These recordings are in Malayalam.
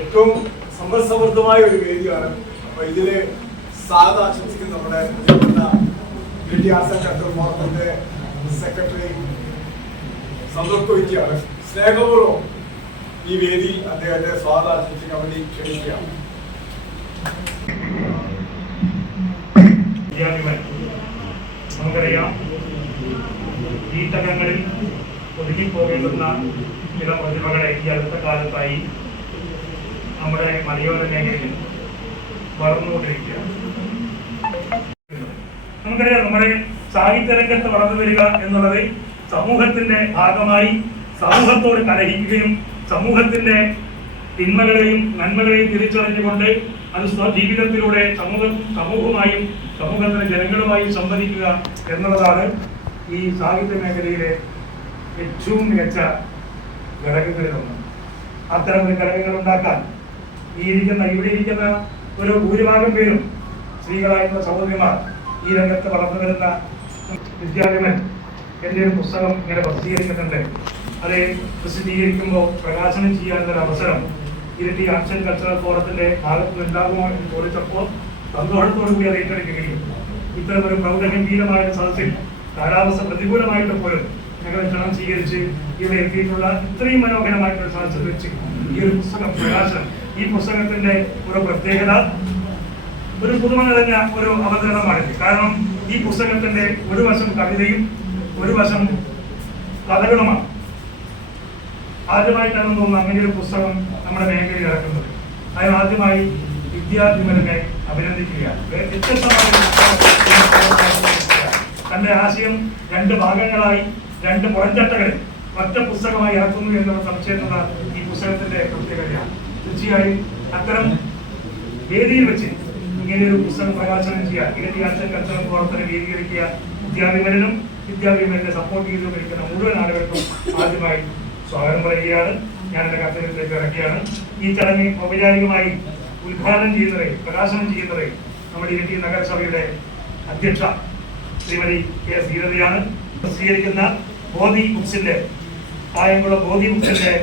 ഏറ്റവും സമ്പദ്സമൃദ്ധമായ ഒരു വേദിയാണ്. അപ്പൊ ഇതില് സാധാ ആശംസിക്കുന്ന നമ്മുടെ മോർത്തിന്റെ സെക്രട്ടറി സന്തോഷ് കൊയ്റ്റിയാണ്. സ്നേഹപൂർവ്വം ഈ വേദി അദ്ദേഹത്തെ സ്വാഗതം ആശംസിക്കാൻ വേണ്ടി ക്ഷണിക്കുകയാണ്. നമുക്കറിയാം, ഈ തലങ്ങളിൽ ഒതുങ്ങിപ്പോകേണ്ടുന്ന ചില പ്രതിഭകളെ ഈ അടുത്ത കാലത്തായി നമ്മുടെ മലയോര മേഖലയിൽ വളർന്നുകൊണ്ടിരിക്കുകയാണ്. നമുക്കറിയാം, നമ്മുടെ സാഹിത്യരംഗത്ത് വളർന്നു വരിക എന്നുള്ളത് സമൂഹത്തിന്റെ ഭാഗമായി സമൂഹത്തോട് കലഹിക്കുകയും സമൂഹത്തിന്റെ തിന്മകളെയും നന്മകളെയും തിരിച്ചറിഞ്ഞുകൊണ്ട് അത് സ്വജീവിതത്തിലൂടെ സമൂഹവുമായും സമൂഹത്തിലെ ജനങ്ങളുമായും സംവദിക്കുക എന്നുള്ളതാണ് ഈ സാഹിത്യ മേഖലയിലെ ഏറ്റവും മികച്ച ഘടകങ്ങളിലൊന്ന്. അത്തരം ഘടകങ്ങൾ ഉണ്ടാക്കാൻ ഇവിടെ ഇരിക്കുന്ന ഒരു ഭൂരിഭാഗം പേരും സ്ത്രീകളായിട്ടുള്ള സഹോദരിമാർ ഈ രംഗത്ത് വളർന്നു വരുന്ന വിദ്യാലയം എൻ്റെ ഒരു പുസ്തകം ഇങ്ങനെ പ്രസിദ്ധീകരിക്കുന്നുണ്ട്. അത് പ്രസിദ്ധീകരിക്കുമ്പോൾ പ്രകാശനം ചെയ്യാനുള്ള അവസരം ഇരട്ടി ആർട്സ് ആൻഡ് കൾച്ചറൽ ഫോറത്തിന്റെ ഭാഗത്ത് ഉണ്ടാകുമോ എന്ന് ചോദിച്ചപ്പോൾ സന്തോഷത്തോടു കൂടി അത് ഏറ്റെടുക്കുകയും ഇത്തരമൊരു പ്രൗഢഗംഭീരമായ സദസ്സിൽ കാലാവസ്ഥ പ്രതികൂലമായിട്ട് പോലും ഞങ്ങൾ ക്ഷണം സ്വീകരിച്ച് ഇവിടെ എത്തിയിട്ടുള്ള ഇത്രയും മനോഹരമായിട്ടുള്ള സദസ്സിൽ വെച്ച് ഈ ഒരു പുസ്തകം പ്രകാശനം, ഈ പുസ്തകത്തിന്റെ ഒരു പ്രത്യേകത ഒരു പുതുമ നിറഞ്ഞ ഒരു അവതരണമാണിത്. കാരണം ഈ പുസ്തകത്തിന്റെ ഒരു വശം കവിതയും ഒരു വശം കഥകളുമാണ്. ആദ്യമായിട്ടാണെന്ന് തോന്നുന്നു അങ്ങനെ ഒരു പുസ്തകം നമ്മുടെ മേഖലയിൽ ഇറക്കുന്നത്. അതിന് ആദ്യമായി വിദ്യാർത്ഥികളെ അഭിനന്ദിക്കുകയാണ്. തന്റെ ആശയം രണ്ട് ഭാഗങ്ങളായി രണ്ട് പുറംചട്ടകളിൽ ഒറ്റ പുസ്തകമായി ഇറക്കുന്നു എന്നുള്ള സംശയമുള്ള ഈ പുസ്തകത്തിന്റെ പ്രത്യേകതയാണ്. തീർച്ചയായും അത്തരം വേദിയിൽ വെച്ച് ഇങ്ങനെയൊരു പുസ്തകം പ്രകാശനം ചെയ്യുക, ഇരട്ടി ആർട്സ് ആൻഡ് കൾച്ചറൽ പ്രവർത്തനം വേദീകരിക്കുക വിദ്യാഭിമാനെ സപ്പോർട്ട് ചെയ്തുകൊണ്ടിരിക്കുന്ന മുഴുവൻ ആളുകൾക്കും ആദ്യമായി സ്വാഗതം പറയുകയാണ്. ഞാൻ എന്റെ കർത്തവ്യത്തിലേക്ക് ഇറക്കിയാണ്. ഈ ചടങ്ങ് ഔപചാരികമായി ഉദ്ഘാടനം ചെയ്യുന്നത്, പ്രകാശനം ചെയ്യുന്നത് നമ്മുടെ ഇരട്ടി നഗരസഭയുടെ അധ്യക്ഷ ശ്രീമതി കെ സീരതയാണ്. പ്രസിദ്ധീകരിക്കുന്ന ബോധി ബുക്സിന്റെ കായംകുളം ബോധി ബുക്സിന്റെ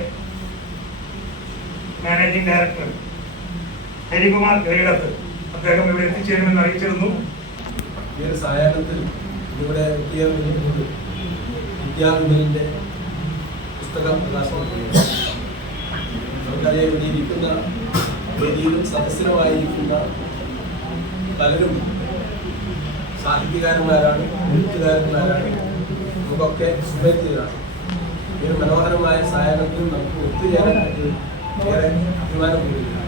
മാനേജിംഗ് ഡയറക്ടർ ഹരികുമാർ ഗ്രേഡത്ത് അദ്ദേഹം ഇവിടെ എത്തിച്ചേരുമെന്ന് അറിയിച്ചിരുന്നു. ഈ ഒരു സായാഹ്നത്തിൽ ഇവിടെ വിദ്യാവിമലിന്റെ പുസ്തകം പ്രകാശനം നമുക്കറിയാം. ഇവിടെ ഇരിക്കുന്ന വേദിയിലും സദസ്സിലുമായിരിക്കുന്ന പലരും സാഹിത്യകാരന്മാരാണ്, എഴുത്തുകാരന്മാരാണ്, നമുക്കൊക്കെ സുപരിചിതരാണ്. ഈ ഒരു മനോഹരമായ സായാഹ്നത്തിൽ നമുക്ക് ഒത്തുചേരാനായിട്ട് ഏറെ അഭിമാനപ്പെടുകയാണ്.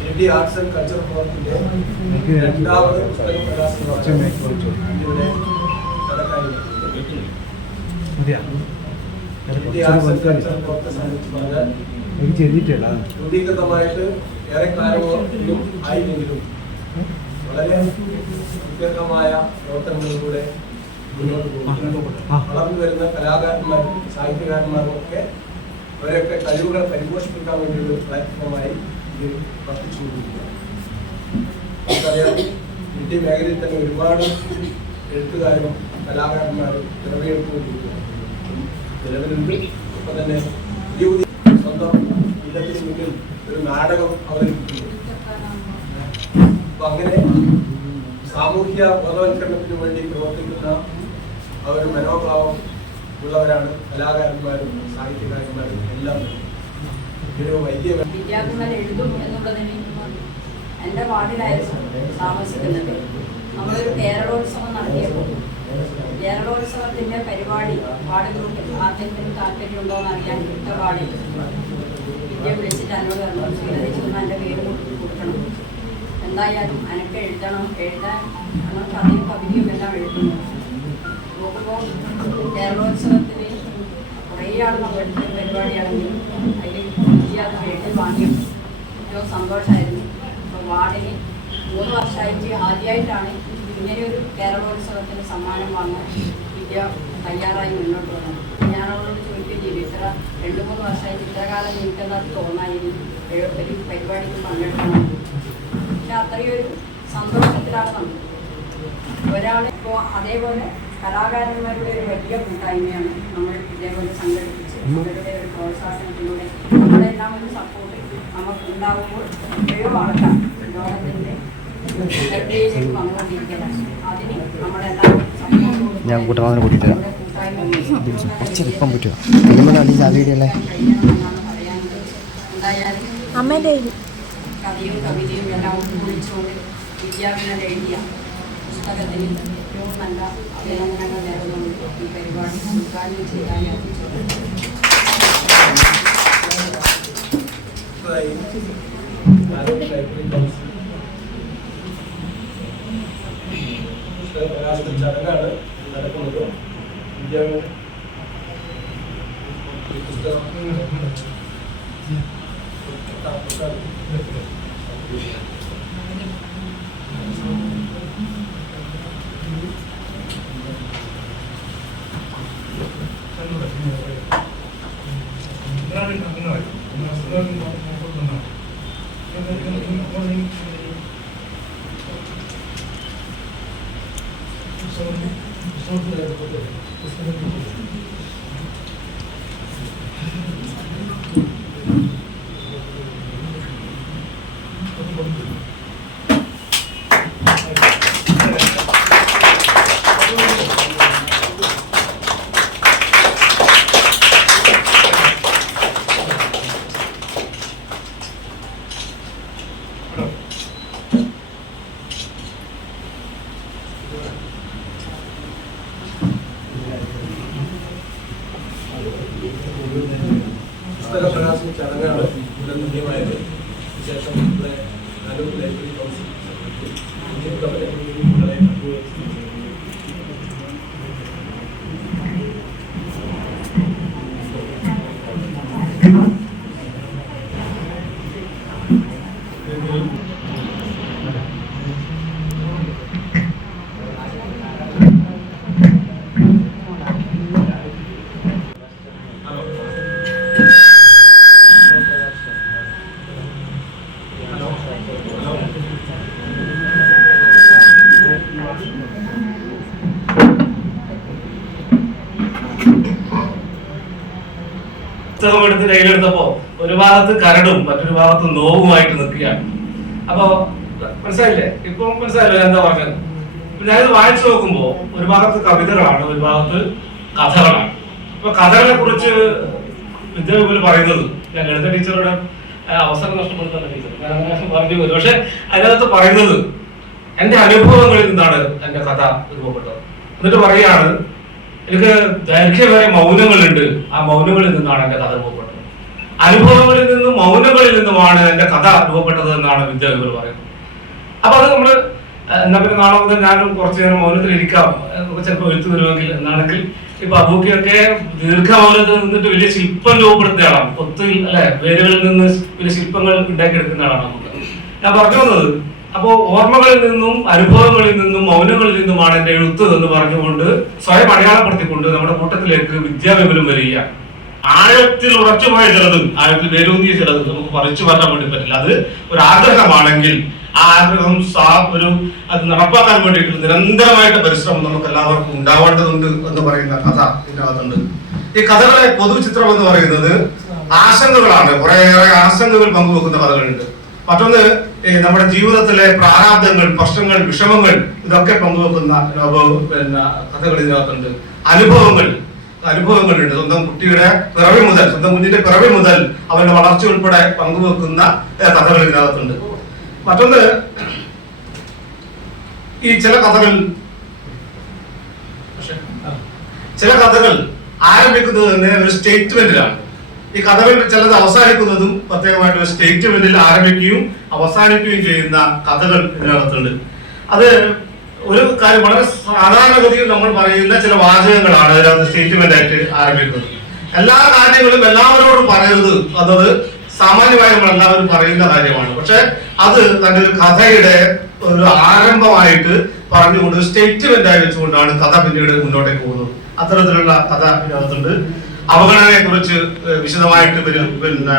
ഇരട്ടി ആർട്സ് ആൻഡ് കൾച്ചറൽ ഫോറത്തിന്റെ രണ്ടാമത് പുസ്തക പ്രകാശനമാണ് ഇവിടെ രൂപീകൃതമായിട്ട് ഏറെ കാലമൊന്നും ആയില്ലെങ്കിലും വളരെ സുദീർഘമായ പ്രവർത്തനങ്ങളിലൂടെ മുന്നോട്ട് പോകുന്നു. വളർന്നു വരുന്ന കലാകാരന്മാരും സാഹിത്യകാരന്മാരും ഒക്കെ അവരൊക്കെ കഴിവുകൾ പരിപോഷിപ്പിക്കാൻ വേണ്ടിയുള്ള പ്ലാറ്റ്ഫോമായി ഇത് വർദ്ധിച്ചുകൊണ്ടിരിക്കുകയാണ്. നമുക്കറിയാം, ഇന്ത്യ മേഖലയിൽ തന്നെ ഒരുപാട് എഴുത്തുകാരും കലാകാരന്മാരും നിറവേറ്റുകൊണ്ടിരിക്കുകയാണ്. നിലവിലുണ്ട്. ഇപ്പൊ തന്നെ സ്വന്തം ഇല്ലത്തിന് മുന്നിൽ ഒരു നാടകം അവതരിപ്പിക്കുന്നു. അപ്പൊ അങ്ങനെ സാമൂഹ്യ ബോധവൽക്കരണത്തിന് വേണ്ടി പ്രവർത്തിക്കുന്ന ഒരു മനോഭാവം ഉള്ളവരാണ് കലാകാരന്മാരും സാഹിത്യകാരന്മാരും എല്ലാം. വിദ്യാർത്ഥികൾ എഴുതും എന്നുള്ളതിന് എൻ്റെ വാർഡിലായിരുന്നു താമസിക്കുന്നത്. നമ്മളൊരു കേരളോത്സവം നടത്തിയപ്പോൾ കേരളോത്സവത്തിൻ്റെ പരിപാടി വാർഡ് ഗ്രൂപ്പിൽ ആർക്കെങ്കിലും താല്പര്യമുണ്ടോ എന്ന് അറിയാൻ ഇട്ട വാർഡിൽ വിദ്യ വിളിച്ചിട്ട് എന്നോട് പറഞ്ഞു, സ്വീകരിച്ചൊന്ന് എൻ്റെ പേര് കൊടുക്കണം, എന്തായാലും അനക്ക് എഴുതാൻ കഥയും കവിതയും എല്ലാം എഴുതുന്നു. നോക്കുമ്പോൾ കേരളോത്സവത്തിന് കുറേ ആൾ പങ്കെടുത്ത പരിപാടിയാണെങ്കിലും അതിൽ വിദ്യ അത് എഴുതി വാങ്ങി ഏറ്റവും സന്തോഷമായിരുന്നു. അപ്പോൾ വാർഡിന് 3 വർഷമായിട്ട് ആദ്യമായിട്ടാണ് ഇങ്ങനെയൊരു കേരളോത്സവത്തിന് സമ്മാനം വാങ്ങാൻ വിദ്യ തയ്യാറായി മുന്നോട്ട് വന്നത്. ഞാൻ അവളോട് ചോദിക്കുകയും ചെയ്തു, ഇത്ര 2-3 വർഷമായിട്ട് ഇത്രകാലം നിൽക്കുന്നത് തോന്നായിരുന്നു ഒരു പരിപാടിക്ക് പങ്കെടുക്കണം. പക്ഷെ അത്രയൊരു സന്തോഷത്തിലാണ് നമ്മൾ ഒരാൾ. ഇപ്പോൾ അതേപോലെ കലാകാരന്മാരുടെ ഒരു വലിയ കൂട്ടായ്മയാണ് നമ്മൾ ഇതേപോലെ സംഘടിപ്പിച്ച് അവരുടെ ഒരു പ്രോത്സാഹനത്തിലൂടെ നമ്മളെല്ലാം ഒരു സപ്പോർട്ട് നമുക്ക് ഉണ്ടാകുമ്പോൾ എത്രയോ ആൾക്കാർ ലോകത്തിൻ്റെ ലേക്ക് വന്നുകൊണ്ടിരിക്കുകയാണ്. അതിന് നമ്മളെല്ലാം ഞാൻ കൂട്ടമാവിനെ കൂട്ടിയിട്ടില്ല കുറച്ച് എളുപ്പം പറ്റുമോ കഴിയുമ്പോഴാണ് ഈ ജാതിയുടെയല്ലേ അമ്മേൻ്റെ കഥയും കവിതയും എല്ലാം ഉൾക്കൊള്ളിച്ചുകൊണ്ട് വിദ്യാഭ്യാസം എഴുതിയ പുസ്തകത്തിന് ഏറ്റവും നല്ല അഭിനന്ദനങ്ങൾ നേർന്നുകൊണ്ട് ഈ പരിപാടി ഉദ്ഘാടനം ചെയ്യാൻ ചടങ്ങാണ് നടക്കുന്നത്. വിദ്യാഭ്യാസ പുസ്തകം പുസ്തക പ്രകാശന ചടങ്ങാണ് ഇവിടെ മുഖ്യമായത്. ശേഷം ഇവിടെ ആലൂർ ലൈബ്രറി കൗൺസിൽ പുസ്തകം എടുത്ത് കയ്യിലെടുത്തപ്പോ ഒരു ഭാഗത്ത് കരടും മറ്റൊരു ഭാഗത്ത് നോവുമായിട്ട് നിൽക്കുകയാണ്. അപ്പൊ മനസ്സിലായില്ലേ? ഇപ്പൊ മനസ്സിലായില്ലേ എന്താ പറഞ്ഞത്? ഞാനിത് വായിച്ചു നോക്കുമ്പോ ഒരു ഭാഗത്ത് കവിതകളാണ്, ഒരു ഭാഗത്ത് കഥകളാണ്. ഇപ്പൊ കഥകളെ കുറിച്ച് വിദ്യാഭ്യാസം പറയുന്നത് ഞാൻ ലളിത ടീച്ചറുടെ അവസരം നഷ്ടപ്പെടുത്തുന്ന ടീച്ചർ ഞാൻ അങ്ങനെ പറഞ്ഞു പോയി. പക്ഷെ അതിനകത്ത് പറയുന്നത് എന്റെ അനുഭവങ്ങളിൽ നിന്നാണ് എന്റെ കഥ രൂപപ്പെട്ടത്. എന്നിട്ട് പറയുകയാണ് എനിക്ക് ദൈർഘ്യമേറിയ മൗനങ്ങളുണ്ട്, ആ മൗനങ്ങളിൽ നിന്നാണ് എന്റെ കഥ രൂപപ്പെട്ടത്. അനുഭവങ്ങളിൽ നിന്നും മൗനങ്ങളിൽ നിന്നുമാണ് എന്റെ കഥ രൂപപ്പെട്ടത് എന്നാണ് വിദ്യാർത്ഥികൾ പറയുന്നത്. അപ്പൊ അത് നമ്മള് എന്നാ പിന്നെ നാളെ മുതൽ ഞാനും കുറച്ചു നേരം മൗനത്തിൽ ഇരിക്കാം, ചിലപ്പോൾ എഴുത്തു വരുമെങ്കിൽ എന്നാണെങ്കിൽ ഇപ്പൊ അബൂക്കിയൊക്കെ ദീർഘമൗനത്തിൽ നിന്നിട്ട് വലിയ ശില്പം രൂപപ്പെടുത്തിയ ആളാണ്. ഒത്തിൽ അല്ലെ വേരുകളിൽ നിന്ന് വലിയ ശില്പങ്ങൾ ഉണ്ടാക്കിയെടുക്കുന്ന ആളാണ് നമുക്ക്. ഞാൻ പറഞ്ഞു വന്നത് അപ്പോ ഓർമ്മകളിൽ നിന്നും അനുഭവങ്ങളിൽ നിന്നും മൗനങ്ങളിൽ നിന്നുമാണ് എന്റെ എഴുത്ത് എന്ന് പറഞ്ഞുകൊണ്ട് സ്വയം അടയാളപ്പെടുത്തിക്കൊണ്ട് നമ്മുടെ കൂട്ടത്തിലേക്ക് വിദ്യാവിപുലം വരിക. ആഴത്തിൽ ഉറച്ചുപോയ ചിലത്, ആഴത്തിൽ വേരൂന്നിയ ചിലത് നമുക്ക് പറിച്ചു മാറ്റാൻ വേണ്ടി പറ്റില്ല. അത് ഒരു ആഗ്രഹമാണെങ്കിൽ ആ ആഗ്രഹം അത് നടപ്പാക്കാൻ വേണ്ടിയിട്ട് നിരന്തരമായിട്ട് പരിശ്രമം നമുക്ക് എല്ലാവർക്കും ഉണ്ടാവേണ്ടതുണ്ട് എന്ന് പറയുന്ന കഥ ഇതിനകത്തുണ്ട്. ഈ കഥകളെ പൊതുചിത്രം എന്ന് പറയുന്നത് ആശങ്കകളാണ്. കുറേയേറെ ആശങ്കകൾ പങ്കുവെക്കുന്ന കഥകളുണ്ട്. മറ്റൊന്ന് നമ്മുടെ ജീവിതത്തിലെ പ്രാരാബ്ദങ്ങൾ, പ്രശ്നങ്ങൾ, വിഷമങ്ങൾ ഇതൊക്കെ പങ്കുവെക്കുന്ന പിന്നെ കഥകൾ ഇതിനകത്തുണ്ട്. അനുഭവങ്ങളുണ്ട്. സ്വന്തം കുട്ടിയുടെ പിറവി മുതൽ, സ്വന്തം കുഞ്ഞിന്റെ പിറവി മുതൽ അവരുടെ വളർച്ച ഉൾപ്പെടെ പങ്കുവെക്കുന്ന കഥകൾ ഇതിനകത്തുണ്ട്. മറ്റൊന്ന് ഈ ചില കഥകൾ ആരംഭിക്കുന്നത് തന്നെ ഒരു സ്റ്റേറ്റ്മെന്റിലാണ്. ഈ കഥകൾ ചിലത് അവസാനിക്കുന്നതും പ്രത്യേകമായിട്ട് ഒരു സ്റ്റേറ്റ്മെന്റിൽ ആരംഭിക്കുകയും അവസാനിക്കുകയും ചെയ്യുന്ന കഥകൾ ഇതിനകത്തുണ്ട്. അത് ഒരു കാര്യം വളരെ സാധാരണഗതിയിൽ നമ്മൾ പറയുന്ന ചില വാചകങ്ങളാണ് അതിനകത്ത് സ്റ്റേറ്റ്മെന്റ് ആയിട്ട് ആരംഭിക്കുന്നത്. എല്ലാ കാര്യങ്ങളും എല്ലാവരോടും പറയരുത്, അതത് സാമാന്യമായി നമ്മൾ എല്ലാവരും പറയുന്ന കാര്യമാണ്. പക്ഷെ അത് തന്റെ ഒരു കഥയുടെ ഒരു ആരംഭമായിട്ട് പറഞ്ഞുകൊണ്ട് സ്റ്റേറ്റ്മെന്റ് ആയി വെച്ചുകൊണ്ടാണ് കഥ പിന്നീട് മുന്നോട്ടേക്ക് പോകുന്നത്. അത്തരത്തിലുള്ള കഥ ഇതിനകത്തുണ്ട്. അവഗണനയെ കുറിച്ച് വിശദമായിട്ട് പിന്നെ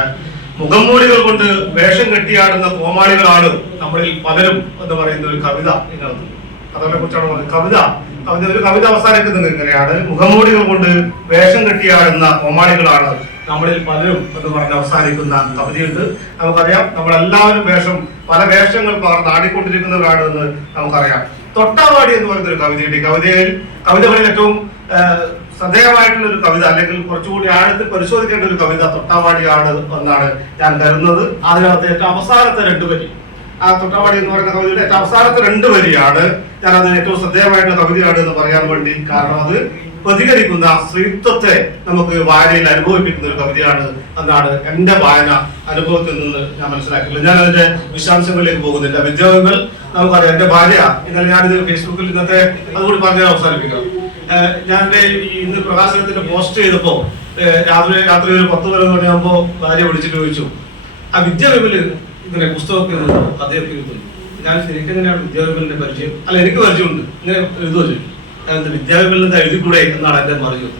മുഖംമൂടികൾ കൊണ്ട് വേഷം കെട്ടിയാടുന്ന കോമാളികളാണ് നമ്മളിൽ പലരും എന്ന് പറയുന്ന ഒരു കവിത ഇതിനകത്ത്. കഥകളെ കുറിച്ചാണ് പറഞ്ഞത്. ഒരു കവിത അവസാനിക്കുന്നത് ഇങ്ങനെയാണ്: മുഖംമൂടികൾ കൊണ്ട് വേഷം കെട്ടിയാടുന്ന കോമാളികളാണ് നമ്മളിൽ പലരും എന്ന് പറഞ്ഞ് അവസാനിക്കുന്ന കവിതയുണ്ട്. നമുക്കറിയാം, നമ്മളെല്ലാവരും പല വേഷങ്ങൾ പകർന്ന് ആടിക്കൊണ്ടിരിക്കുന്നവരാണ് എന്ന് നമുക്കറിയാം. തൊട്ടാവാടി എന്ന് പറയുന്ന ഒരു കവിതയുണ്ട്. ഈ കവിതകളിൽ ഏറ്റവും ശ്രദ്ധേയമായിട്ടുള്ള ഒരു കവിത, അല്ലെങ്കിൽ കുറച്ചുകൂടി ആഴത്തിൽ പരിശോധിക്കേണ്ട ഒരു കവിത തൊട്ടാവാടിയാണ് എന്നാണ് ഞാൻ കരുതുന്നത്. അതിനകത്ത് ഏറ്റവും അവസാനത്തെ 2 വരി, ആ തൊട്ടാവാടി എന്ന് പറയുന്ന കവിതയുടെ ഏറ്റവും അവസാനത്തെ 2 വരിയാണ് ഞാനത് ഏറ്റവും ശ്രദ്ധേയമായിട്ടുള്ള കവിതയാണ് എന്ന് പറയാൻ വേണ്ടി. കാരണം അത് പ്രതികരിക്കുന്ന സ്ത്രീത്വത്തെ നമുക്ക് വായനയിൽ അനുഭവിപ്പിക്കുന്ന ഒരു കവിതയാണ് എന്നാണ് എന്റെ വായന അനുഭവത്തിൽ നിന്ന് ഞാൻ മനസ്സിലാക്കിയിട്ടുള്ളത്. ഞാൻ അതിന്റെ വിശദാംശങ്ങളിലേക്ക് പോകുന്നില്ല. വിദ്യാവിമൽ നമുക്കറിയാം, എന്റെ ഭാര്യ. ഇന്നലെ ഞാനിത് ഫേസ്ബുക്കിൽ ഇന്നത്തെ അതുകൂടി പറഞ്ഞ് അവസാനിപ്പിക്കണം. ഞാൻ ഇന്ന് പ്രകാശനത്തിന്റെ പോസ്റ്റ് ചെയ്തപ്പോ രാത്രി ഒരു 10-11 മണിയാകുമ്പോ ഭാര്യ വിളിച്ചിട്ട് ചോദിച്ചു, ആ വിദ്യാവിമല് ഇങ്ങനെ പുസ്തകമൊക്കെ എഴുതുന്നു, കഥയൊക്കെ എഴുതുന്നു. ഞാൻ ശരിക്കും എങ്ങനെയാണ് വിദ്യാവിമലിന്റെ പരിചയം? അല്ല, എനിക്ക് പരിചയമുണ്ട്, ഇങ്ങനെ എഴുതുക ചെയ്യും. വിദ്യാവിമലിന്റെ എഴുതിക്കൂടെ എന്നാണ് എന്റെ മറുപടി.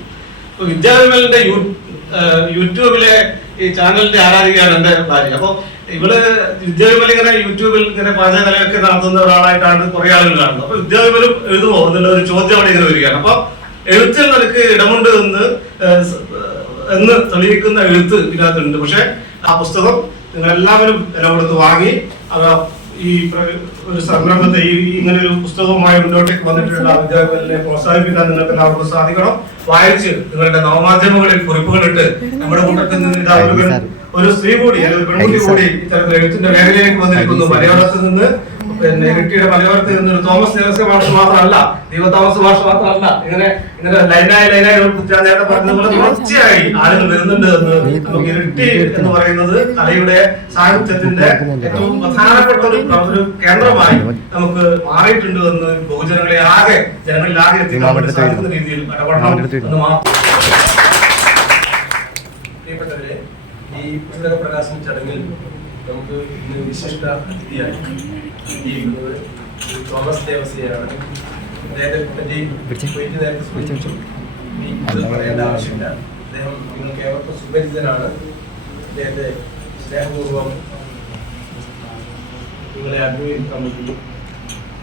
അപ്പൊ വിദ്യാവിമലിന്റെ യൂട്യൂബിലെ ഈ ചാനലിന്റെ ആരാധികയാണ് എന്റെ ഭാര്യ. അപ്പൊ ഇവള് വിദ്യാവിമൽ ഇങ്ങനെ യൂട്യൂബിൽ ഇങ്ങനെ പാചകകലയൊക്കെ നടത്തുന്ന ഒരാളായിട്ടാണ് കുറെ ആളുകൾ കാണുന്നത്. അപ്പൊ വിദ്യാവിമലും എഴുതുമോ എന്നുള്ള ഒരു ചോദ്യം അവിടെ ഇങ്ങനെ വരികയാണ്. അപ്പൊ എഴുത്തിൽ നിനക്ക് ഇടമുണ്ട് എന്ന് തെളിയിക്കുന്ന എഴുത്ത് ഇതിനകത്തുണ്ട്. പക്ഷെ ആ പുസ്തകം നിങ്ങൾ എല്ലാവരും വില കൊടുത്ത് വാങ്ങി ഈ ഒരു സംരംഭത്തെ ഇങ്ങനെ ഒരു പുസ്തകവുമായി മുന്നോട്ടേക്ക് വന്നിട്ടുള്ള വിദ്യാർത്ഥികളെ പ്രോത്സാഹിപ്പിക്കാൻ നിങ്ങൾക്ക് എല്ലാവർക്കും സാധിക്കണം. വായിച്ച് നിങ്ങളുടെ നവമാധ്യമങ്ങളിൽ കുറിപ്പുകളിട്ട് നമ്മുടെ കൂട്ടത്തിൽ നിന്ന് ഒരു സ്ത്രീ കൂടി അല്ലെങ്കിൽ ഒരു പെൺകുട്ടി കൂടി ഇത്തരത്തിൽ എഴുത്തിന്റെ മേഖലയിലേക്ക് വന്നിരിക്കുന്നു. മലയാളത്തിൽ നിന്ന് ഇടുക്കിയുടെ മലയോരത്തിൽ നിന്ന് തോമസ് ദേവസ്യ ഭാഷ മാത്രമല്ല, ദൈവതാമസ ഭാഷ മാത്രമല്ല, ഇങ്ങനെ ലൈനായി നേരത്തെ പറഞ്ഞതുപോലെ തുടർച്ചയായി ആളുകൾ വരുന്നുണ്ട് എന്ന് നമുക്ക് ഇരിട്ടി എന്ന് പറയുന്നത് കലയുടെ സാഹിത്യത്തിന്റെ ഏറ്റവും പ്രധാനപ്പെട്ട ഒരു കേന്ദ്രമായി നമുക്ക് മാറിയിട്ടുണ്ട് എന്ന് ജനങ്ങളിൽ ആകെ എത്തിക്കാൻ വേണ്ടി സാധിക്കുന്ന രീതിയിൽ ഇടപെടണം എന്ന് മാത്രം. പ്രിയപ്പെട്ടവരെ, ഈ പുസ്തക പ്രകാശന ചടങ്ങിൽ നമുക്ക് ഇന്ന് വിശിഷ്ട അതിഥിയായി ജീവിക്കുന്നത് തോമസ് ദേവസ്യയാണ്. അദ്ദേഹത്തെ പറ്റി നേരത്തെ സൂചിപ്പിച്ചു, ഇത് പറയേണ്ട ആവശ്യമില്ല. അദ്ദേഹം നിങ്ങൾക്ക് ഏവർക്കും സുപരിചിതനാണ്. അദ്ദേഹത്തെ സ്നേഹപൂർവ്വം നിങ്ങളെ അഭിമുഖീകരിക്കാൻ വേണ്ടി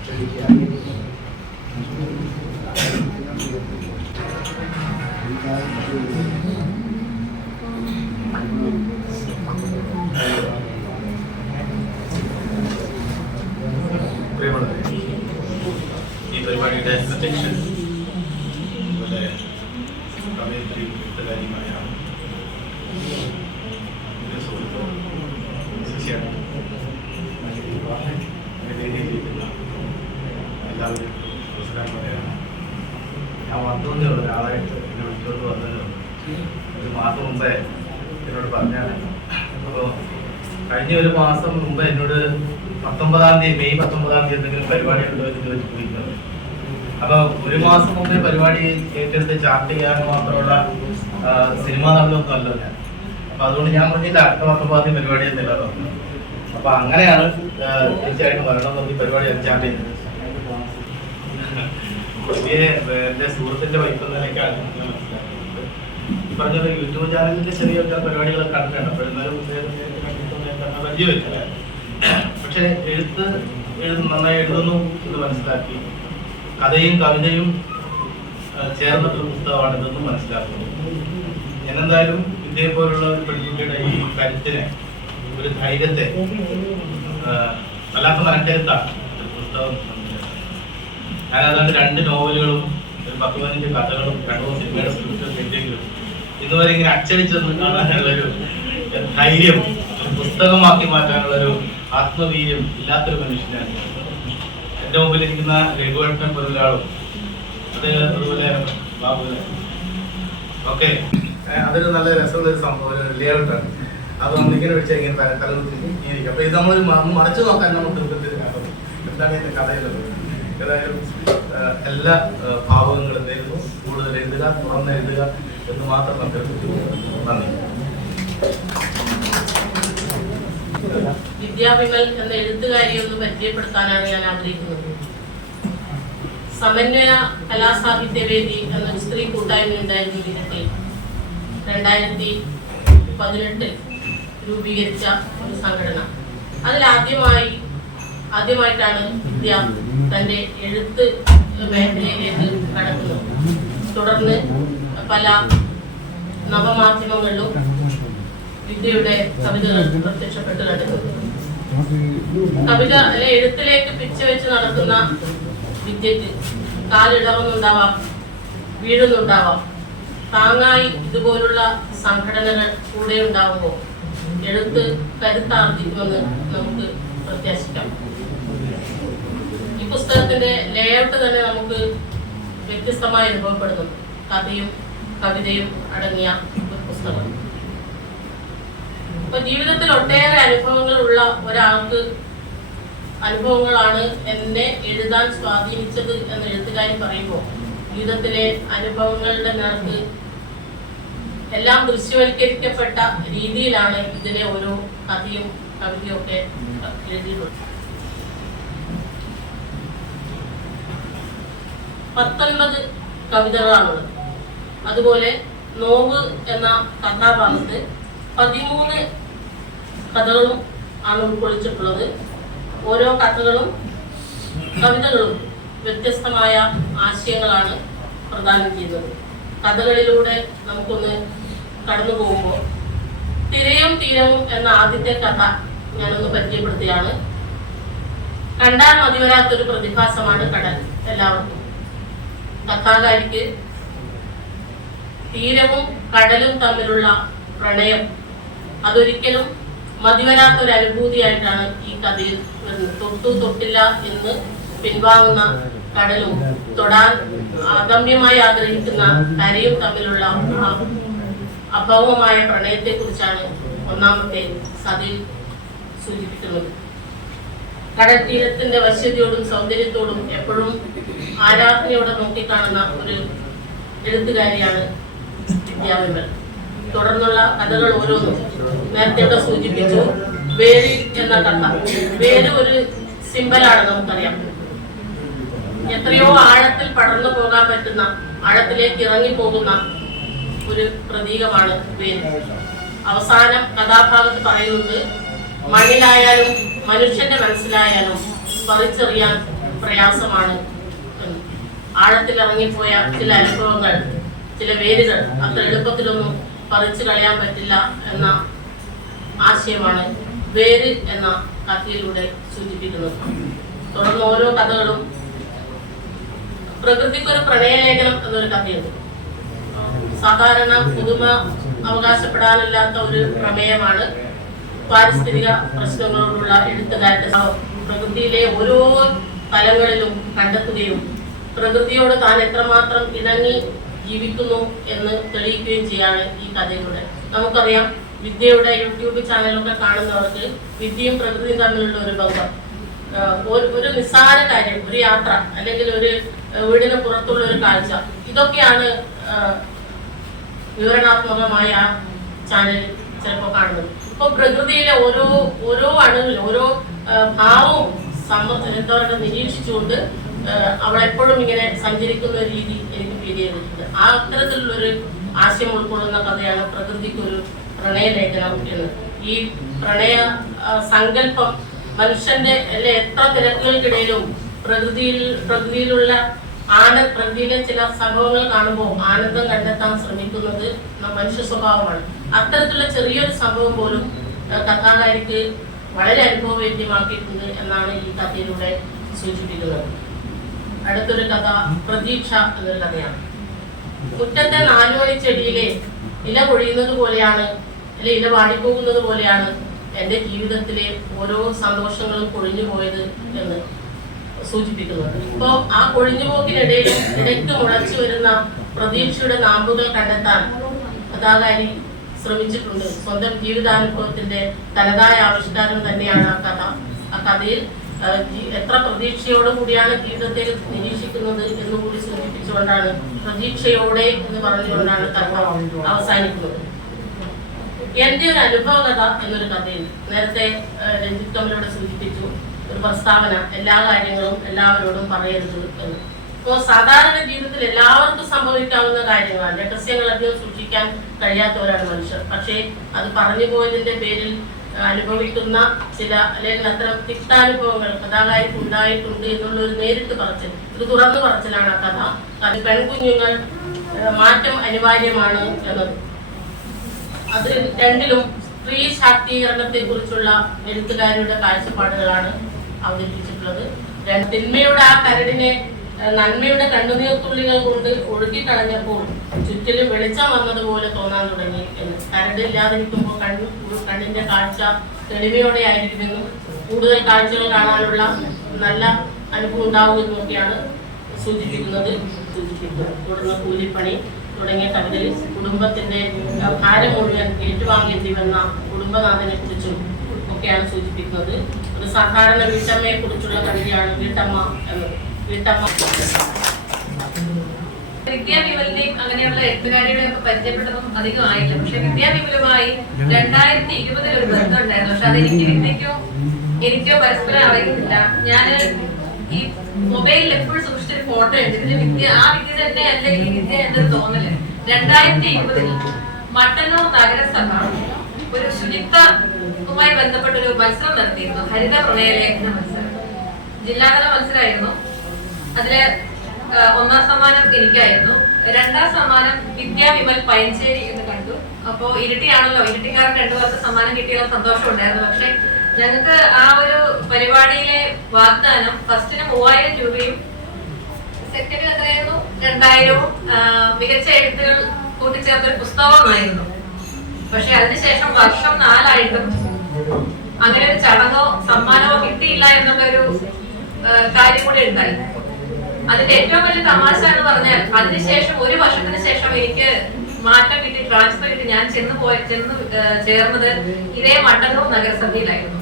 ക്ഷണിക്കുകയാണ്. ഈ പരിപാടിയുടെ അധ്യക്ഷൻ ഇവിടെ കമ്മ്യൂണിറ്റി എഴുത്തുകാരിയുമായ സുഹൃത്ത് ശിശിയാണ്. എല്ലാവരും നമസ്കാരം പറയാം. ഞാൻ വന്നുകൊണ്ടേ ഒരാളായിട്ട് എന്നെ വിളിച്ചുകൊണ്ട് വന്നത് ഒരു മാസം മുമ്പേ എന്നോട് പറഞ്ഞാണ്. അപ്പോൾ കഴിഞ്ഞ ഒരു മാസം മുമ്പ് എന്നോട് 19-ാം തീയതി മെയ് 19-ാം തീയതി എന്തെങ്കിലും പരിപാടി ഉണ്ടോ എന്ന് ചോദിച്ചു പോയിരിക്കുന്നത്. അപ്പൊ ഒരു മാസം മുമ്പേ പരിപാടി ഏറ്റെടുത്ത് ചാർട്ട് ചെയ്യാൻ മാത്രമുള്ള സിനിമാ നടനൊന്നും അല്ല ഞാൻ. അപ്പൊ അതുകൊണ്ട് ഞാൻ പറഞ്ഞില്ല അടുത്ത 19-ാം തീയതി പരിപാടി എന്നില്ല പറഞ്ഞു. അപ്പൊ അങ്ങനെയാണ് തീർച്ചയായിട്ടും വരണം എന്ന് പറഞ്ഞ് പരിപാടി ചാർട്ട് ചെയ്തത്. എന്റെ സുഹൃത്തിന്റെ വൈഫ് നിലയ്ക്കാണ് മനസ്സിലാക്കുന്നത്. ഈ പറഞ്ഞത് യൂട്യൂബ് ചാനലിന്റെ ചെറിയ പരിപാടികളൊക്കെ കണ്ടിട്ടുണ്ട്. അപ്പോഴെന്നാലും പരിചയമില്ല. പക്ഷെ നന്നായി എഴുതുന്നു എന്ന് മനസ്സിലാക്കി. കഥയും കവിതയും ചേർന്നിട്ടൊരു പുസ്തകമാണിതെന്ന് മനസ്സിലാക്കുന്നു. ഞാനെന്തായാലും ഇതേപോലുള്ള ഒരു പെൺകുട്ടിയുടെ ഈ കരുത്തിനെ, ഒരു ധൈര്യത്തെ വല്ലാത്ത മനക്കരുത്താണ് പുസ്തകം. ഞാനതാണ്ട് 2 നോവലുകളും ഒരു 10-15 കഥകളും 2 സിനിമയുടെ സ്ക്രിപ്റ്റും കിട്ടിയെങ്കിലും ഇന്നുവരെ ഇങ്ങനെ അച്ചടിച്ചെന്ന് കാണാനുള്ളൊരു ധൈര്യം, പുസ്തകമാക്കി മാറ്റാനുള്ളൊരു ആത്മവീര്യം ഇല്ലാത്തൊരു മനുഷ്യനാണ്. എൻ്റെ മുമ്പിലിരിക്കുന്ന രഘുവേട്ടനെ പോലൊരാളും അതുപോലെ ബാബു ഓക്കെ, അതൊരു നല്ല രസമുള്ളൊരു സംഭവം, ഒരു ലേഔട്ടാണ്. അത് നമ്മളിങ്ങനെ വെച്ചാൽ ഇങ്ങനെ തലനിർത്തിയിരിക്കും. അപ്പൊ ഇത് നമ്മൾ മറിച്ചു നോക്കാൻ നമുക്ക് എന്താണ് ഇതിന്റെ കഥയുള്ളത്. ഏതായാലും എല്ലാ ഭാവങ്ങളും നേരുന്നു. കൂടുതൽ എഴുതുക, തുറന്ന് എഴുതുക എന്ന് മാത്രം നമുക്ക് നന്ദി. വിദ്യാവിമൽ എന്ന എഴുത്തുകാരിയെ ഒന്ന് പരിചയപ്പെടുത്താനാണ് ഞാൻ ആഗ്രഹിക്കുന്നത്. സമന്വയ കലാസാഹിത്യവേദി എന്നൊരു സ്ത്രീ കൂട്ടായ്മ ഉണ്ടായിരുന്നു ഇരട്ടി. 2018 രൂപീകരിച്ച ഒരു സംഘടന. അതിൽ ആദ്യമായിട്ടാണ് വിദ്യ തൻ്റെ എഴുത്ത് മേഖലയിലേക്ക് കടക്കുന്നത്. തുടർന്ന് പല നവമാധ്യമങ്ങളിലും വിദ്യയുടെ കവിതകൾ പ്രത്യക്ഷപ്പെട്ട് കണ്ടത്. കവിത അല്ലെ എഴുത്തിലേക്ക് പിച്ചവെച്ച് നടക്കുന്ന വിദ്യക്ക് കാലിടറുന്നുണ്ടാവാം, വീഴുന്നുണ്ടാവാം. താങ്ങായി ഇതുപോലുള്ള സംഘടനകൾ കൂടെ ഉണ്ടാവുമ്പോൾ എഴുത്ത് കരുത്താർജിക്കുമെന്ന് നമുക്ക് പ്രത്യാശിക്കാം. ഈ പുസ്തകത്തിന്റെ ലേഔട്ട് തന്നെ നമുക്ക് വ്യത്യസ്തമായി അനുഭവപ്പെടുന്നു. കഥയും കവിതയും അടങ്ങിയ ഒരു പുസ്തകം. അപ്പൊ ജീവിതത്തിൽ ഒട്ടേറെ അനുഭവങ്ങളുള്ള ഒരാൾക്ക് അനുഭവങ്ങളാണ് എന്നെ എഴുതാൻ സ്വാധീനിച്ചത് എന്ന് എഴുത്തുകാരി പറയുമ്പോൾ ജീവിതത്തിലെ അനുഭവങ്ങളുടെ നേർക്ക് എല്ലാം ദൃശ്യവൽക്കരിക്കപ്പെട്ട രീതിയിലാണ് ഇതിലെ ഓരോ കഥയും കവിതയും ഒക്കെ എഴുതിയിട്ടുള്ളത്. 19 കവിതകളാണുള്ളത്. അതുപോലെ നോവ് എന്ന കഥാഭാഗത്ത് 13 കഥകളും ആണ് ഉൾക്കൊള്ളിച്ചിട്ടുള്ളത്. ഓരോ കഥകളും കവിതകളും വ്യത്യസ്തമായ ആശയങ്ങളാണ് പ്രദാനം ചെയ്യുന്നത്. കഥകളിലൂടെ നമുക്കൊന്ന് കടന്നു പോകുമ്പോൾ തിരയും തീരവും എന്ന ആദ്യത്തെ കഥ ഞാനൊന്ന് പരിചയപ്പെടുത്തുകയാണ്. കണ്ടാൽ മതിവരാത്തൊരു പ്രതിഭാസമാണ് കടൽ. എല്ലാവർക്കും കഥാകാരിക്ക് തീരവും കടലും തമ്മിലുള്ള പ്രണയം അതൊരിക്കലും മതിവരാത്തൊരു അനുഭൂതിയായിട്ടാണ് ഈ കഥയിൽ വരുന്നത്. തൊട്ടു തൊട്ടില്ല എന്ന് പിൻവാങ്ങുന്ന കടലും തൊടാൻ അഗമ്യമായി ആഗ്രഹിക്കുന്ന കരയും തമ്മിലുള്ള അഭൗമമായ പ്രണയത്തെ കുറിച്ചാണ് ഒന്നാമത്തെ കഥയിൽ സൂചിപ്പിക്കുന്നത്. കടൽ തീരത്തിന്റെ വശ്യതയോടും സൗന്ദര്യത്തോടും എപ്പോഴും ആരാധനയോടെ നോക്കിക്കാണുന്ന ഒരു എഴുത്തുകാരിയാണ് വിദ്യാവിമൽ. തുടർന്നുള്ള കഥകൾ ഓരോന്നും നേരത്തെ ഇവിടെ സൂചിപ്പിച്ചു. വേര് എന്ന കഥ, വേര് ഒരു സിമ്പലാണ്, നമുക്കറിയാം. എത്രയോ ആഴത്തിൽ പടർന്നു പോകാൻ പറ്റുന്ന, ആഴത്തിലേക്ക് ഇറങ്ങി പോകുന്ന ഒരു പ്രതീകമാണ് വേര്. അവസാനം കഥാഭാഗത്ത് പറയുന്നത് മണ്ണിലായാലും മനുഷ്യന്റെ മനസ്സിലായാലും പറിച്ചെറിയാൻ പ്രയാസമാണ്. ആഴത്തിൽ ഇറങ്ങിപ്പോയ ചില അനുഭവങ്ങൾ, ചില വേരുകൾ അത്ര എളുപ്പത്തിലൊന്നും പറിച്ചു കളയാൻ പറ്റില്ല എന്ന ആശയമാണ് വേര് എന്ന കഥയിലൂടെ സൂചിപ്പിക്കുന്നത്. തുടർന്ന് ഓരോ കഥകളും പ്രകൃതിക്കൊരു പ്രണയലേഖനം എന്നൊരു കഥയുണ്ട്. സാധാരണ പുതുമ അവകാശപ്പെടാനില്ലാത്ത ഒരു പ്രമേയമാണ്. പാരിസ്ഥിതിക പ്രശ്നങ്ങളോടുള്ള എഴുത്തുകാരുടെ പ്രകൃതിയിലെ ഓരോ തലങ്ങളിലും കണ്ടെത്തുകയും പ്രകൃതിയോട് താൻ എത്രമാത്രം ഇണങ്ങി ജീവിക്കുന്നു എന്ന് തെളിയിക്കുകയും ചെയ്യാണ് ഈ കഥയിലൂടെ. നമുക്കറിയാം, വിദ്യയുടെ യൂട്യൂബ് ചാനലൊക്കെ കാണുന്നവർക്ക് വിദ്യയും പ്രകൃതിയും തമ്മിലുള്ള ഒരു ബന്ധം, ഒരു നിസ്സാര കാര്യം, ഒരു യാത്ര അല്ലെങ്കിൽ ഒരു വീടിന് പുറത്തുള്ള ഒരു കാഴ്ച, ഇതൊക്കെയാണ് വിവരണാത്മകമായ ചാനലിൽ ചിലപ്പോൾ കാണുന്നത്. ഇപ്പോൾ പ്രകൃതിയിലെ ഓരോ അണുവിലും ഓരോ ഭാവവും എന്താ പറയുക നിരീക്ഷിച്ചുകൊണ്ട് അവളെപ്പോഴും ഇങ്ങനെ സഞ്ചരിക്കുന്ന ഒരു രീതി എനിക്ക് ഫീൽ ചെയ്തിട്ടുണ്ട്. ആ അത്തരത്തിലുള്ളൊരു ആശയം ഉൾക്കൊള്ളുന്ന കഥയാണ് പ്രകൃതിക്കൊരു പ്രണയലേഖനം എന്ന്. ഈ പ്രണയ സങ്കല്പം മനുഷ്യന്റെ അല്ലെ എത്ര തിരക്കുകൾക്കിടയിലും പ്രകൃതിയിലുള്ള പ്രകൃതിയിലെ ചില സംഭവങ്ങൾ കാണുമ്പോൾ ആനന്ദം കണ്ടെത്താൻ ശ്രമിക്കുന്നത് മനുഷ്യ സ്വഭാവമാണ്. അത്തരത്തിലുള്ള ചെറിയൊരു സംഭവം പോലും കഥാകാരിക്ക് വളരെ അനുഭവവേദ്യമാക്കിയിട്ടുണ്ട് എന്നാണ് ഈ കഥയിലൂടെ സൂചിപ്പിക്കുന്നത്. അടുത്തൊരു കഥ പ്രതീക്ഷ എന്നൊരു കഥയാണ്. മുറ്റത്തെ 4 മണി ചെടിയിലെ ഇല പൊഴിയുന്നത് പോലെയാണ്, അല്ലെ ഇല വാടിപ്പോകുന്നത് പോലെയാണ് എൻ്റെ ജീവിതത്തിലെ ഓരോ സന്തോഷങ്ങളും കൊഴിഞ്ഞു പോയത് എന്ന് സൂചിപ്പിക്കുന്നത്. ഇപ്പോൾ ആ കൊഴിഞ്ഞുപോക്കിനിടയിലും ഇടയ്ക്ക് മുളച്ചു വരുന്ന പ്രതീക്ഷയുടെ നാമ്പുകൾ കണ്ടെത്താൻ കഥാകാരി ശ്രമിച്ചിട്ടുണ്ട്. സ്വന്തം ജീവിതാനുഭവത്തിന്റെ തനതായ ആവിഷ്കാരം തന്നെയാണ് ആ കഥ. ആ കഥയിൽ എത്ര പ്രതീക്ഷയോടു കൂടിയാണ് ജീവിതത്തെ നിരീക്ഷിക്കുന്നത് എന്നുകൂടി സൂചിപ്പിച്ചുകൊണ്ടാണ്, പ്രതീക്ഷയോടെ എന്ന് പറഞ്ഞുകൊണ്ടാണ് കഥ അവസാനിക്കുന്നത്. എൻ്റെ ഒരു അനുഭവ കഥ എന്നൊരു കഥയിൽ നേരത്തെ രഞ്ജിത്ത് കമലോട് സൂചിപ്പിച്ചു ഒരു പ്രസ്താവന, എല്ലാ കാര്യങ്ങളും എല്ലാവരോടും പറയരുത് എന്ന്. ഇപ്പോൾ സാധാരണ ജീവിതത്തിൽ എല്ലാവർക്കും സംഭവിക്കാവുന്ന കാര്യങ്ങളാണ്. രഹസ്യങ്ങൾ അധികം സൂക്ഷിക്കാൻ കഴിയാത്തവരാണ് മനുഷ്യർ. പക്ഷേ അത് പറഞ്ഞു പോയതിന്റെ പേരിൽ അനുഭവിക്കുന്ന ചില അല്ലെങ്കിൽ അത്തരം തിക്താനുഭവങ്ങൾ കഥാകാരിക്ക് ഉണ്ടായിട്ടുണ്ട് എന്നുള്ളൊരു നേരിട്ട് പറച്ചിൽ, ഒരു തുറന്നു പറച്ചിലാണ് ആ കഥ. അത് പെൺകുഞ്ഞുങ്ങൾ മാറ്റം അനിവാര്യമാണ് എന്നത്. അത് രണ്ടിലും സ്ത്രീ ശാക്തീകരണത്തെ കുറിച്ചുള്ള എഴുത്തുകാരുടെ കാഴ്ചപ്പാടുകളാണ് അവതരിപ്പിച്ചിട്ടുള്ളത്. തിന്മയുടെ ആ കരടിനെ നന്മയുടെ കണ്ണുനീർത്തുള്ളികൾ കൊണ്ട് ഒഴുകിക്കളഞ്ഞപ്പോൾ ചുറ്റിലും വെളിച്ചം വന്നതുപോലെ തോന്നാൻ തുടങ്ങി എന്ന്. കരടില്ലാതിരിക്കുമ്പോൾ കണ്ണിന്റെ കാഴ്ച തെളിമയോടെ ആയിരിക്കുമെന്നും കൂടുതൽ കാഴ്ചകൾ കാണാനുള്ള നല്ല അനുഭവം ഉണ്ടാവുമെന്നൊക്കെയാണ് സൂചിപ്പിക്കുന്നത്. തുടർന്ന് കൂലിപ്പണി തുടങ്ങിയ കവിതയിൽ കുടുംബത്തിന്റെ ഭാരം മുഴുവൻ ഏറ്റുവാങ്ങേണ്ടി വന്ന കുടുംബനാഥനെ കുറിച്ചും ഒക്കെയാണ് സൂചിപ്പിക്കുന്നത്. ഒരു സാധാരണ വീട്ടമ്മയെ കുറിച്ചുള്ള കവിതയാണ് വീട്ടമ്മ എന്നത്. വീട്ടമ്മ വിദ്യാവിമലിനെയും അങ്ങനെയുള്ള എഴുത്തുകാരികളെയും ഒക്കെ പരിചയപ്പെട്ടതും അധികം ആയില്ല. പക്ഷെ വിദ്യാവിമലുമായി 2020 ഒരു ബന്ധം ഉണ്ടായിരുന്നു. പക്ഷെ അത് എനിക്കോ പരസ്പരം അറിയുന്നില്ല. ഞാൻ ഈ മൊബൈലിൽ എപ്പോഴും സൂക്ഷിച്ചൊരു ഫോട്ടോ ഉണ്ട്. ഇതിന് വിദ്യ തന്നെ അല്ല ഈ വിദ്യ എന്നൊരു തോന്നല്. 2020 മട്ടന്നൂർ നഗരസഭ ഒരു ശുചിത്വവുമായി ബന്ധപ്പെട്ട ഒരു മത്സരം നടത്തിയിരുന്നു. ഹരിത പ്രണയലേഖന മത്സരം, ജില്ലാതല മത്സരമായിരുന്നു. അതില് 1ാം സമ്മാനം എനിക്കായിരുന്നു. 2ാം സമ്മാനം വിദ്യാവിമൽ പയഞ്ചേരി എന്ന് കണ്ടു. അപ്പോ ഇരട്ടിയാണല്ലോ, ഇരട്ടിക്കാർക്ക് 2 പേർക്ക് സമ്മാനം കിട്ടിയുള്ള സന്തോഷം ഉണ്ടായിരുന്നു. പക്ഷെ ഞങ്ങൾക്ക് ആ ഒരു പരിപാടിയിലെ വാഗ്ദാനം ഫസ്റ്റിന് 3000 രൂപയും സെക്കൻഡിന് എത്രയായിരുന്നു 2000 മികച്ച എഴുത്തുകൾ കൂട്ടിച്ചേർത്തൊരു പുസ്തകമായിരുന്നു. പക്ഷെ അതിനുശേഷം വർഷം 4 ആയിട്ടും അങ്ങനെ ഒരു ചടങ്ങോ സമ്മാനമോ കിട്ടിയില്ല എന്നുള്ള ഒരു കാര്യം കൂടി ഉണ്ടായി. അതിന്റെ ഏറ്റവും വലിയ തമാശ എന്ന് പറഞ്ഞാൽ അതിനുശേഷം 1 വർഷത്തിന് ശേഷം എനിക്ക് മാറ്റം കിട്ടി, ട്രാൻസ്ഫർ കിട്ടി. ഞാൻ ചെന്ന് ചേർന്നത് ഇതേ മട്ടന്നൂർ നഗരസഭയിലായിരുന്നു.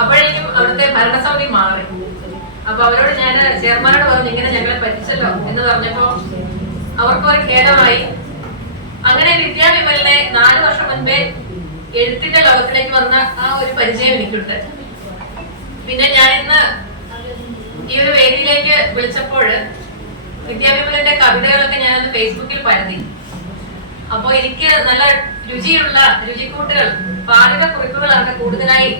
അപ്പോഴേക്കും അവിടുത്തെ ഭരണസമിതി മാറി. അപ്പൊ അവരോട് ഞാൻ ചെയർമാനോട് പറഞ്ഞു ഇങ്ങനെ ഞങ്ങളെ പറ്റിച്ചല്ലോ എന്ന് പറഞ്ഞപ്പോ അവർക്കൊരു ഖേദമായി. അങ്ങനെ വിദ്യാവിമലിനെ 4 വർഷം മുൻപേ എഴുത്തിന്റെ ലോകത്തിലേക്ക് വന്ന ആ ഒരു പരിചയം എനിക്കുണ്ട്. പിന്നെ ഞാൻ ഇന്ന് ഈ ഒരു വേദിയിലേക്ക് വിളിച്ചപ്പോൾ വിദ്യാവിമലിന്റെ കവിതകളൊക്കെ ഞാനത് ഫേസ്ബുക്കിൽ പരതി. അപ്പോ എനിക്ക് നല്ല രുചിക്കൂട്ടുകൾ, പാചക കുറിപ്പുകളാണ് കൂടുതലായി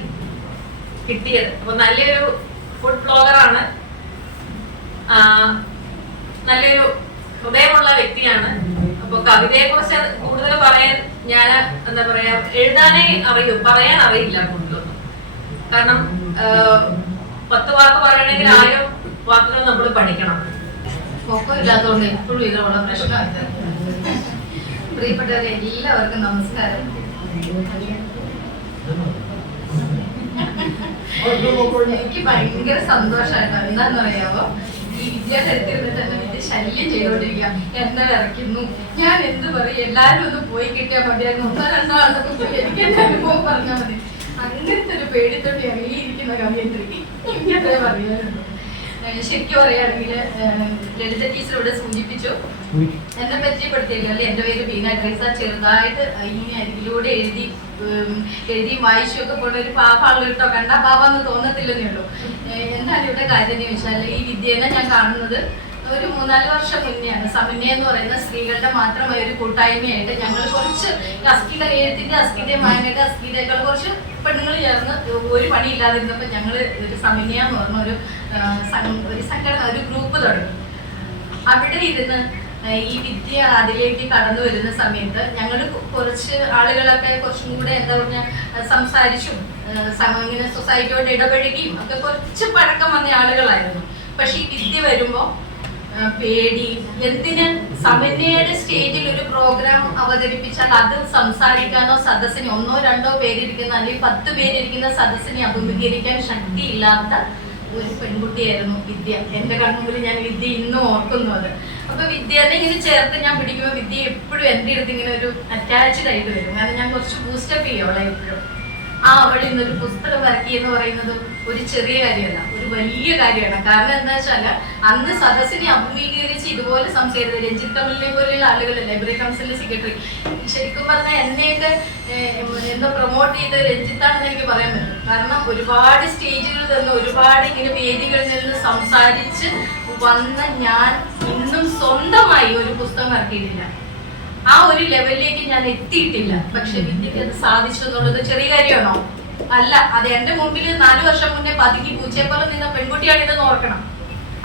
കിട്ടിയത്. അപ്പൊ നല്ലൊരു ഫുഡ് ബ്ലോഗറാണ്, നല്ലൊരു ഹൃദയമുള്ള വ്യക്തിയാണ്. അപ്പൊ കവിതയെ കുറിച്ച് കൂടുതൽ പറയാൻ ഞാൻ എന്താ പറയാ, എഴുതാനേ അറിയൂ, പറയാൻ അറിയില്ല കൂടുതലൊന്നും. കാരണം 10 വാക്ക് പറയണമെങ്കിൽ 1000 വാക്കുകൾ നമ്മൾ പഠിക്കണം. പൊക്കം ഇല്ലാത്തതുകൊണ്ട് എപ്പോഴും ഇതുള്ള പ്രശ്നമായിട്ട്. പ്രിയപ്പെട്ടവരെ എല്ലാവർക്കും നമസ്കാരം. എനിക്ക് ഭയങ്കര സന്തോഷമായിട്ടോ. എന്താന്ന് പറയാമോ, ഈ വിദ്യയുടെ അടുത്തിരുന്നിട്ട് തന്നെ വിദ്യ ശല്യം ചെയ്തോണ്ടിരിക്കുക. എന്നെ ഇറക്കുന്നു, ഞാൻ എന്ത് പറയും, എല്ലാരും ഒന്ന് പോയി കിട്ടിയാൽ മതിയായിരുന്നു. 1-2 ആളുടെ എനിക്ക് എന്റെ അനുഭവം പറഞ്ഞാൽ മതി. അങ്ങനത്തെ ഒരു പേടിത്തോടെ ഇറങ്ങിയിരിക്കുന്ന കവിയത്രിക്ക് ഇങ്ങനത്തെ പറയാനുള്ളൂ. ശരിക്കും പറയുകയാണെങ്കിൽ ലളിത ടീച്ചറോട് സൂചിപ്പിച്ചു, എന്നെ പരിചയപ്പെടുത്തിയല്ലോ അല്ലെ. എന്റെ പേര് ബീന ട്രീസ. ചെറുതായിട്ട് ഇങ്ങനെ അരികിലൂടെ എഴുതി വായിച്ചു ഒക്കെ പോണ ഒരു പാപ്പാണല്ലോ കേട്ടോ. കണ്ടാ പാപ്പാന്ന് തോന്നത്തില്ലെന്നേ ഉള്ളൂ. എന്താണ് ഇവിടെ കാര്യം എന്ന് ചോദിച്ചാൽ, ഈ വിദ്യേനെ ഞാൻ കാണുന്നത് ഒരു 3-4 വർഷം മുന്നെയാണ്. സമന്വയ എന്ന് പറയുന്ന സ്ത്രീകളുടെ മാത്രമായ ഒരു കൂട്ടായ്മയായിട്ട് ഞങ്ങൾ കുറച്ച് എഴുത്തിന്റെ അസ്കിതയും വായനയുടെ അസ്കിതകൾ കുറച്ച് പെണ്ണുങ്ങൾ ചേർന്ന് ഒരു പണിയില്ലാതിരുന്നപ്പോൾ ഞങ്ങൾ ഒരു സമന്വയ എന്ന് പറഞ്ഞ ഒരു സംഘടന, ഒരു ഗ്രൂപ്പ് തുടങ്ങി. അവിടെ ഇരുന്ന് ഈ വിദ്യ അതിലേക്ക് കടന്നു വരുന്ന സമയത്ത് ഞങ്ങൾ കുറച്ച് ആളുകളൊക്കെ കുറച്ചും കൂടെ എന്താ പറഞ്ഞ സംസാരിച്ചും ഇങ്ങനെ സൊസൈറ്റിയോട് ഇടപഴകിയും ഒക്കെ കുറച്ച് പഴക്കം വന്ന ആളുകളായിരുന്നു. പക്ഷെ ഈ വിദ്യ വരുമ്പോ പേടി, എന്തിന് സമന്വയയുടെ സ്റ്റേജിൽ ഒരു പ്രോഗ്രാം അവതരിപ്പിച്ചാൽ അത് സംസാരിക്കാനോ സദസ്സിന് 1-2 പേരിരിക്കുന്ന അല്ലെങ്കിൽ 10 പേരിരിക്കുന്ന സദസ്സിനെ അഭിമുഖീകരിക്കാൻ ശക്തിയില്ലാത്ത ഒരു പെൺകുട്ടിയായിരുന്നു വിദ്യ. എന്റെ കൺമുമ്പിൽ ഞാൻ വിദ്യ ഇന്നും ഓർക്കുന്നു. അത് അപ്പൊ വിദ്യനെ ഇങ്ങനെ ചേർത്ത് ഞാൻ പിടിക്കുമ്പോൾ വിദ്യ എപ്പോഴും എന്റെ അടുത്ത് ഇങ്ങനെ ഒരു അറ്റാച്ച്ഡ് ആയിട്ട് വരും. കാരണം ഞാൻ കുറച്ച് ബൂസ്റ്റപ്പ് ചെയ്യും അവളെ എപ്പോഴും. അവൾ ഇന്നൊരു പുസ്തകം ഇറക്കി എന്ന് പറയുന്നത് ഒരു ചെറിയ കാര്യമല്ല, ഒരു വലിയ കാര്യമാണ്. കാരണം എന്താ വെച്ചാല് അന്ന് സദസ്സിനെ അഭിമുഖീകരിച്ച് ഇതുപോലെ സംസാരിച്ചത് രഞ്ജിത്ത് കമലിനെ പോലെയുള്ള ആളുകൾ, ലൈബ്രറി കൗൺസിലിന്റെ സെക്രട്ടറി. ശരിക്കും പറഞ്ഞാൽ എന്നെയൊക്കെ എന്താ പ്രൊമോട്ട് ചെയ്ത് രഞ്ജിത്താണെന്ന് എനിക്ക് പറയാൻ പറ്റും. കാരണം ഒരുപാട് സ്റ്റേജുകൾ തന്നു, ഒരുപാട് ഇങ്ങനെ വേദികളിൽ നിന്ന് സംസാരിച്ച് വന്ന ഞാൻ ഇന്നും സ്വന്തമായി ഒരു പുസ്തകം ഇറക്കിയിട്ടില്ല. ആ ഒരു ലെവലിലേക്ക് ഞാൻ എത്തിയിട്ടില്ല. പക്ഷെ വിദ്യക്ക് അത് സാധിച്ചു എന്നുള്ളത് ചെറിയ കാര്യമാണോ? അല്ല. അത് എന്റെ മുമ്പിൽ 4 വർഷം മുന്നേ പതുങ്ങി പൂച്ചയെ പോലെ നിന്ന പെൺകുട്ടിയാണ് ഇതെന്ന് ഓർക്കണം.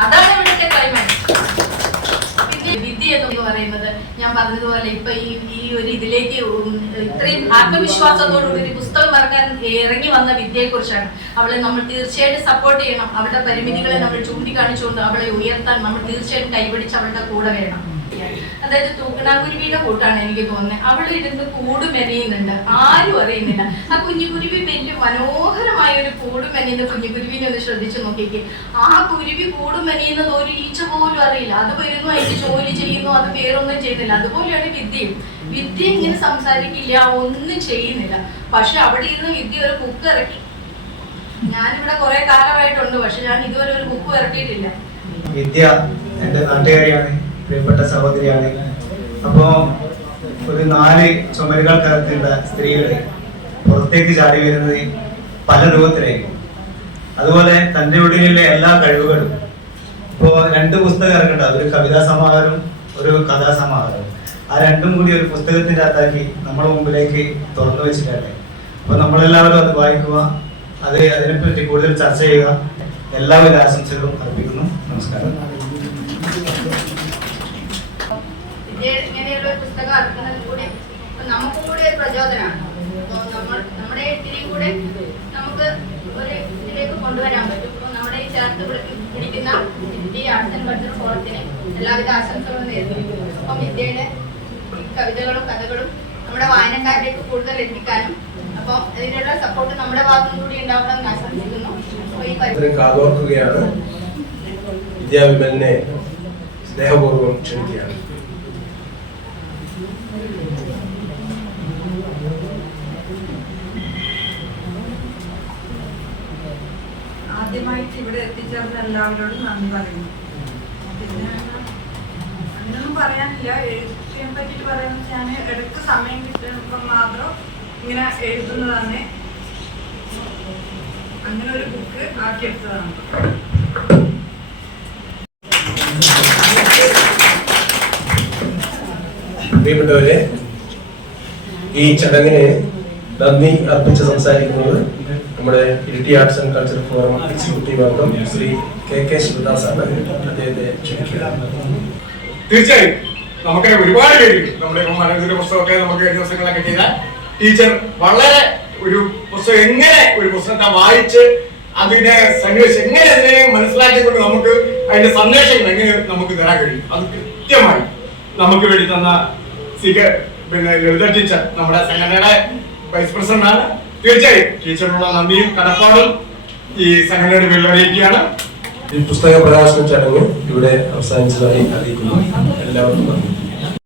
അതാണ് ഇവിടുത്തെ ക്ലൈമാക്സ്. പിന്നെ വിദ്യ എന്ന് പറയുന്നത് ഞാൻ പറഞ്ഞതുപോലെ ഇപ്പൊ ഈ ഒരു ഇതിലേക്ക് ഇത്രയും ആത്മവിശ്വാസത്തോടുകൂടി ഒരു പുസ്തകം ഇറങ്ങി വന്ന വിദ്യയെ കുറിച്ചാണ്. അവളെ നമ്മൾ തീർച്ചയായിട്ടും സപ്പോർട്ട് ചെയ്യണം. അവളുടെ പരിമിതികളെ നമ്മൾ ചൂണ്ടിക്കാണിച്ചുകൊണ്ട് അവളെ ഉയർത്താൻ നമ്മൾ തീർച്ചയായും കൈപിടിച്ച് അവളുടെ കൂടെ വേണം. അതായത് തൂക്കണാകുരുവിയുടെ കൂട്ടാണ് എനിക്ക് തോന്നുന്നത്. അവൾ ഇരുന്ന് കൂട് മെനയുന്നുണ്ട്, ആരും അറിയുന്നില്ല. ആ കുഞ്ഞുകുരുവി വലിയ മനോഹരമായ ഒരു കൂട് മെനയുന്ന കുഞ്ഞുകുരുവിനെ ഒന്ന് ശ്രദ്ധിച്ചു നോക്കിക്കേ. ആ കുരുവി കൂട് മെനയുന്നത് ഒരു ഈച്ച പോലും അറിയില്ല. അത് വരുന്നു, അതിന്റെ ജോലി ചെയ്യുന്നു, അത് വേറൊന്നും ചെയ്യുന്നില്ല. അതുപോലെയാണ് വിദ്യയും. വിദ്യ ഇങ്ങനെ സംസാരിക്കില്ല, ഒന്നും ചെയ്യുന്നില്ല. പക്ഷെ അവിടെ ഇരുന്ന് വിദ്യ ഒരു ബുക്ക് ഇറക്കി. ഞാനിവിടെ കുറെ കാലമായിട്ടുണ്ട്, പക്ഷെ ഞാൻ ഇതുവരെ ഒരു ബുക്ക് ഇറക്കിയിട്ടില്ല. വിദ്യ എന്റെ നാട്ടുകാരിയാണ്, പ്രിയപ്പെട്ട സഹോദരിയാണ്. അപ്പോ ഒരു 4 ചുമരുകൾക്കകത്തുള്ള സ്ത്രീകള് പുറത്തേക്ക് ചാടി വരുന്നത് പല രൂപത്തിലായിരിക്കും. അതുപോലെ തന്റെ ഉള്ളിലുള്ള എല്ലാ കഴിവുകളും ഇപ്പോ 2 പുസ്തകം ഇറക്കണ്ട, ഒരു കവിതാ സമാഹാരവും ഒരു കഥാസമാഹാരവും. ആ രണ്ടും കൂടി ഒരു പുസ്തകത്തിന്റെ അകത്താക്കി നമ്മുടെ മുമ്പിലേക്ക് തുറന്നു വെച്ചിട്ടല്ലേ. അപ്പൊ നമ്മളെല്ലാവരും അത് വായിക്കുക, അതിനെപ്പറ്റി കൂടുതൽ ചർച്ച ചെയ്യുക. എല്ലാവിധ ആശംസകളും അർപ്പിക്കുന്നു. നമസ്കാരം. ഇങ്ങനെയുള്ള ഒരു പുസ്തകം ഇറക്കുന്നത് കൂടെ നമുക്കും കൂടെ ഒരു പ്രചോദനമാണ്. നമ്മുടെ ഇതിനെയും കൂടെ നമുക്ക് ഒരു ഇതിലേക്ക് കൊണ്ടുവരാൻ പറ്റും. നമ്മുടെ ഈ ചേർത്ത് പിടിക്കുന്ന ഇന്ത്യ ആർട്സ് ആൻഡ് കൾച്ചർ ഫോറത്തിന് എല്ലാവിധ ആശംസകളും നേരുന്നു. അപ്പം വിദ്യയുടെ കവിതകളും കഥകളും നമ്മുടെ വായനക്കാരിലേക്ക് കൂടുതൽ എത്തിക്കാനും അപ്പം അതിനുള്ള സപ്പോർട്ട് നമ്മുടെ ഭാഗത്തും കൂടി ഉണ്ടാവണമെന്ന് ആശംസിക്കുന്നു. കാതോർക്കുകയാണ്. വിദ്യാവിമലിനെ സ്നേഹപൂർവ്വം ക്ഷണിക്കുകയാണ്. ആദ്യമായിട്ട് ഇവിടെ എത്തിച്ചേർന്ന എല്ലാവരോടും നന്ദി പറയുന്നു. പിന്നെ അങ്ങനെയൊന്നും പറയാനില്ല. എഴുത്തിനെ പറ്റിയിട്ട് പറയാന്ന് വെച്ചാൽ ഞാൻ ഇടയ്ക്ക് സമയം കിട്ടുമ്പോൾ മാത്രം ഇങ്ങനെ എഴുതുന്നതാണ്. അങ്ങനെ ഒരു ബുക്ക് ആക്കിയെടുത്തതാണ്. പ്രിയപ്പെട്ടവരെ, ഈ ചടങ്ങിന് നന്ദി അർപ്പിച്ച് സംസാരിക്കുന്നത് നമ്മുടെ Iritty arts and culture forum executive അംഗം ശ്രീ KK ശിവദാസ് ആണ്. അദ്ദേഹത്തെ ക്ഷണിക്കുകയാണ്. തീർച്ചയായും നമുക്ക് ഒരുപാട് പേര് നമ്മുടെ മനോജിന്റെ പുസ്തകമൊക്കെ നമുക്ക് കഴിഞ്ഞ ദിവസങ്ങളൊക്കെ ചെയ്താൽ ടീച്ചർ വളരെ ഒരു പുസ്തകം എങ്ങനെ ഒരു പുസ്തകത്തെ വായിച്ച് അതിനെ സന്വേഷിച്ച് എങ്ങനെ അതിനെ മനസ്സിലാക്കിക്കൊണ്ട് നമുക്ക് അതിന്റെ സന്ദേശങ്ങൾ എങ്ങനെ നമുക്ക് തരാൻ കഴിയും, അത് കൃത്യമായി നമുക്ക് വേണ്ടി തന്ന ലളിത ടീച്ചർ നമ്മുടെ സംഘടനയുടെ വൈസ് പ്രസിഡന്റ് ആണ്. തീർച്ചയായും ടീച്ചറിനുള്ള നന്ദിയും കടപ്പാടും ഈ സംഘടനയുടെ പേരിൽ അറിയിക്കുകയാണ്. ഈ പുസ്തക പ്രകാശന ചടങ്ങ് ഇവിടെ അവസാനിച്ചതായി അറിയിക്കുന്നു. എല്ലാവർക്കും നന്ദി.